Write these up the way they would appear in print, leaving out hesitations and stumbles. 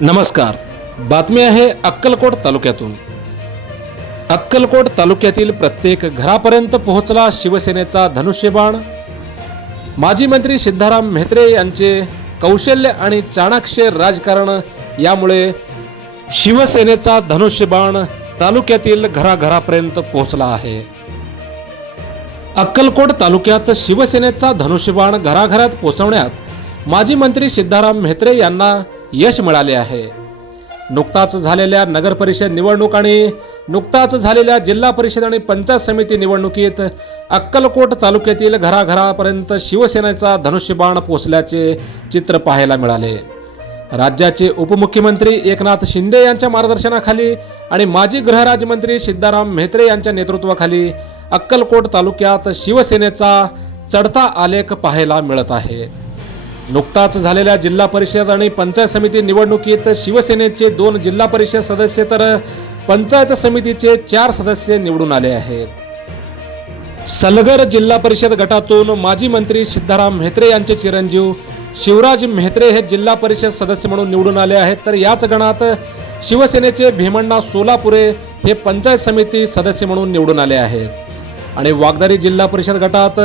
नमस्कार. बातमी आहे अक्कलकोट तालुक्यातून. अक्कलकोट तालुक्यातील प्रत्येक घरापर्यंत पोहोचला शिवसेनेचा धनुष्यबाण. माजी मंत्री सिद्धाराम म्हेत्रे यांचे कौशल्य आणि चाणाक्ष राजकारण यामुळे शिवसेनेचा धनुष्यबाण तालुक्यातील घराघरापर्यंत पोहोचला आहे. अक्कलकोट तालुक्यात शिवसेनेचा धनुष्यबाण घराघरात पोहोचवण्यात माजी मंत्री सिद्धाराम म्हेत्रे यांना यश मिळाले आहे. नुकताच झालेल्या नगर परिषद निवडणूक आणि नुकताच झालेल्या जिल्हा परिषद आणि पंचायत समिती निवडणुकीत अक्कलकोट तालुक्यातील घराघरापर्यंत शिवसेनेचा धनुष्यबाण पोचल्याचे चित्र पाहायला मिळाले. राज्याचे उपमुख्यमंत्री एकनाथ शिंदे यांच्या मार्गदर्शनाखाली आणि माजी गृहराज्यमंत्री सिद्धाराम म्हेत्रे यांच्या नेतृत्वाखाली अक्कलकोट तालुक्यात शिवसेनेचा चढता आलेख पाहायला मिळत आहे. नुकताच झालेल्या जिल्हा परिषद आणि पंचायत समिती निवडणुकीत शिवसेनेचे 2 जिल्हा परिषद सदस्य तर पंचायत समितीचे 4 सदस्य निवडून आले आहेत. सलगर जिल्हा परिषद गटातून माजी मंत्री सिद्धाराम म्हेत्रे यांचे चिरंजीव शिवराज म्हेत्रे हे जिल्हा परिषद सदस्य म्हणून निवडून आले आहेत. तर याच गणात शिवसेनेचे भीमण्णा सोलापुरे हे पंचायत समिती सदस्य म्हणून निवडून आले आहेत. आणि वागदारी जिल्हा परिषद गटात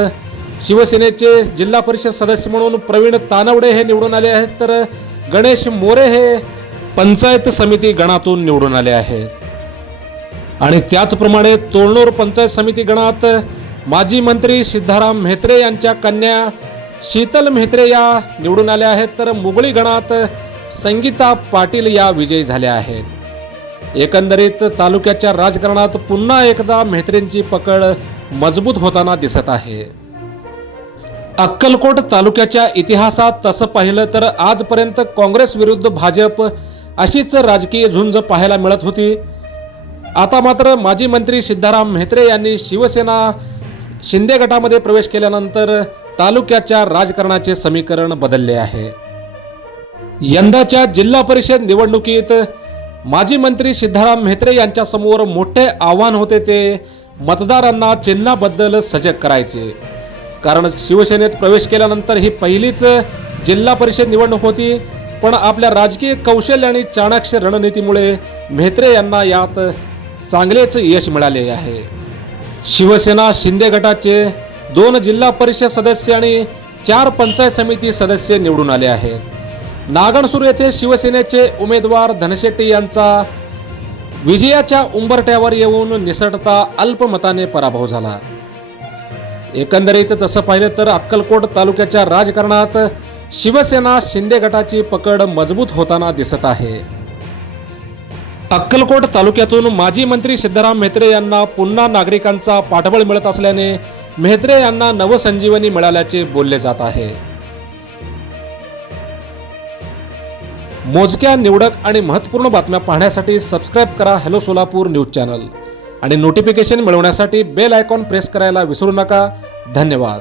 शिवसेनेचे जिल्हा परिषद सदस्य म्हणून प्रवीण तानवडे हे निवडून आले आहेत. तर गणेश मोरे हे पंचायत समिती गणातून निवडून आले आहेत. आणि त्याचप्रमाणे तोरणूर पंचायत समिती गणात माजी मंत्री सिद्धाराम म्हेत्रे यांच्या कन्या शीतल म्हेत्रे या निवडून आल्या आहेत. तर मुगळी गणात संगीता पाटील या विजयी झाल्या आहेत. एकंदरीत तालुक्याच्या राजकारणात पुन्हा एकदा म्हेत्रेंची पकड मजबूत होताना दिसत आहे. अक्कलकोट तालुक्याच्या इतिहासात तसं पाहिलं तर आजपर्यंत काँग्रेस विरुद्ध भाजप अशीच राजकीय झुंज पाहायला मिळत होती. आता मात्र माजी मंत्री सिद्धाराम म्हेत्रे यांनी शिवसेना शिंदे गटामध्ये प्रवेश केल्यानंतर तालुक्याच्या राजकारणाचे समीकरण बदलले आहे. यंदाच्या जिल्हा परिषद निवडणुकीत माजी मंत्री सिद्धाराम म्हेत्रे यांच्या समोर मोठे आव्हान होते ते मतदारांना चिन्हाबद्दल सजग करायचे. कारण शिवसेनेत प्रवेश केल्यानंतर ही पहिलीच जिल्हा परिषद निवडणूक होती. पण आपल्या राजकीय कौशल्य आणि चाणाक्ष रणनीतीमुळे म्हेत्रे यांना यात चांगलेच यश मिळाले आहे. शिवसेना शिंदे गटाचे 2 जिल्हा परिषद सदस्य आणि 4 पंचायत समिती सदस्य निवडून आले आहेत. नागणसूर येथे शिवसेनेचे उमेदवार धनशेट्टी यांचा विजयाच्या उंबरठ्यावर येऊन निसटता अल्पमताने पराभव झाला. एकंदरीत तसं पाहिलं तर अक्कलकोट तालुक्याच्या राजकारणात शिवसेना शिंदे गटाची पकड मजबूत होताना दिसत आहे. अक्कलकोट तालुक्यातून माजी मंत्री सिद्धाराम म्हेत्रे यांना पुन्हा नागरिकांचा पाठबळ मिळत असल्याने म्हेत्रे यांना नवसंजीवनी मिळाल्याचे बोलले जात आहे. मोजक्या निवडक आणि महत्त्वपूर्ण बातम्या पाहण्यासाठी सबस्क्राईब करा हॅलो सोलापूर न्यूज चॅनल आणि नोटिफिकेशन मिळवण्यासाठी बेल आयकॉन प्रेस करायला विसरू नका. धन्यवाद.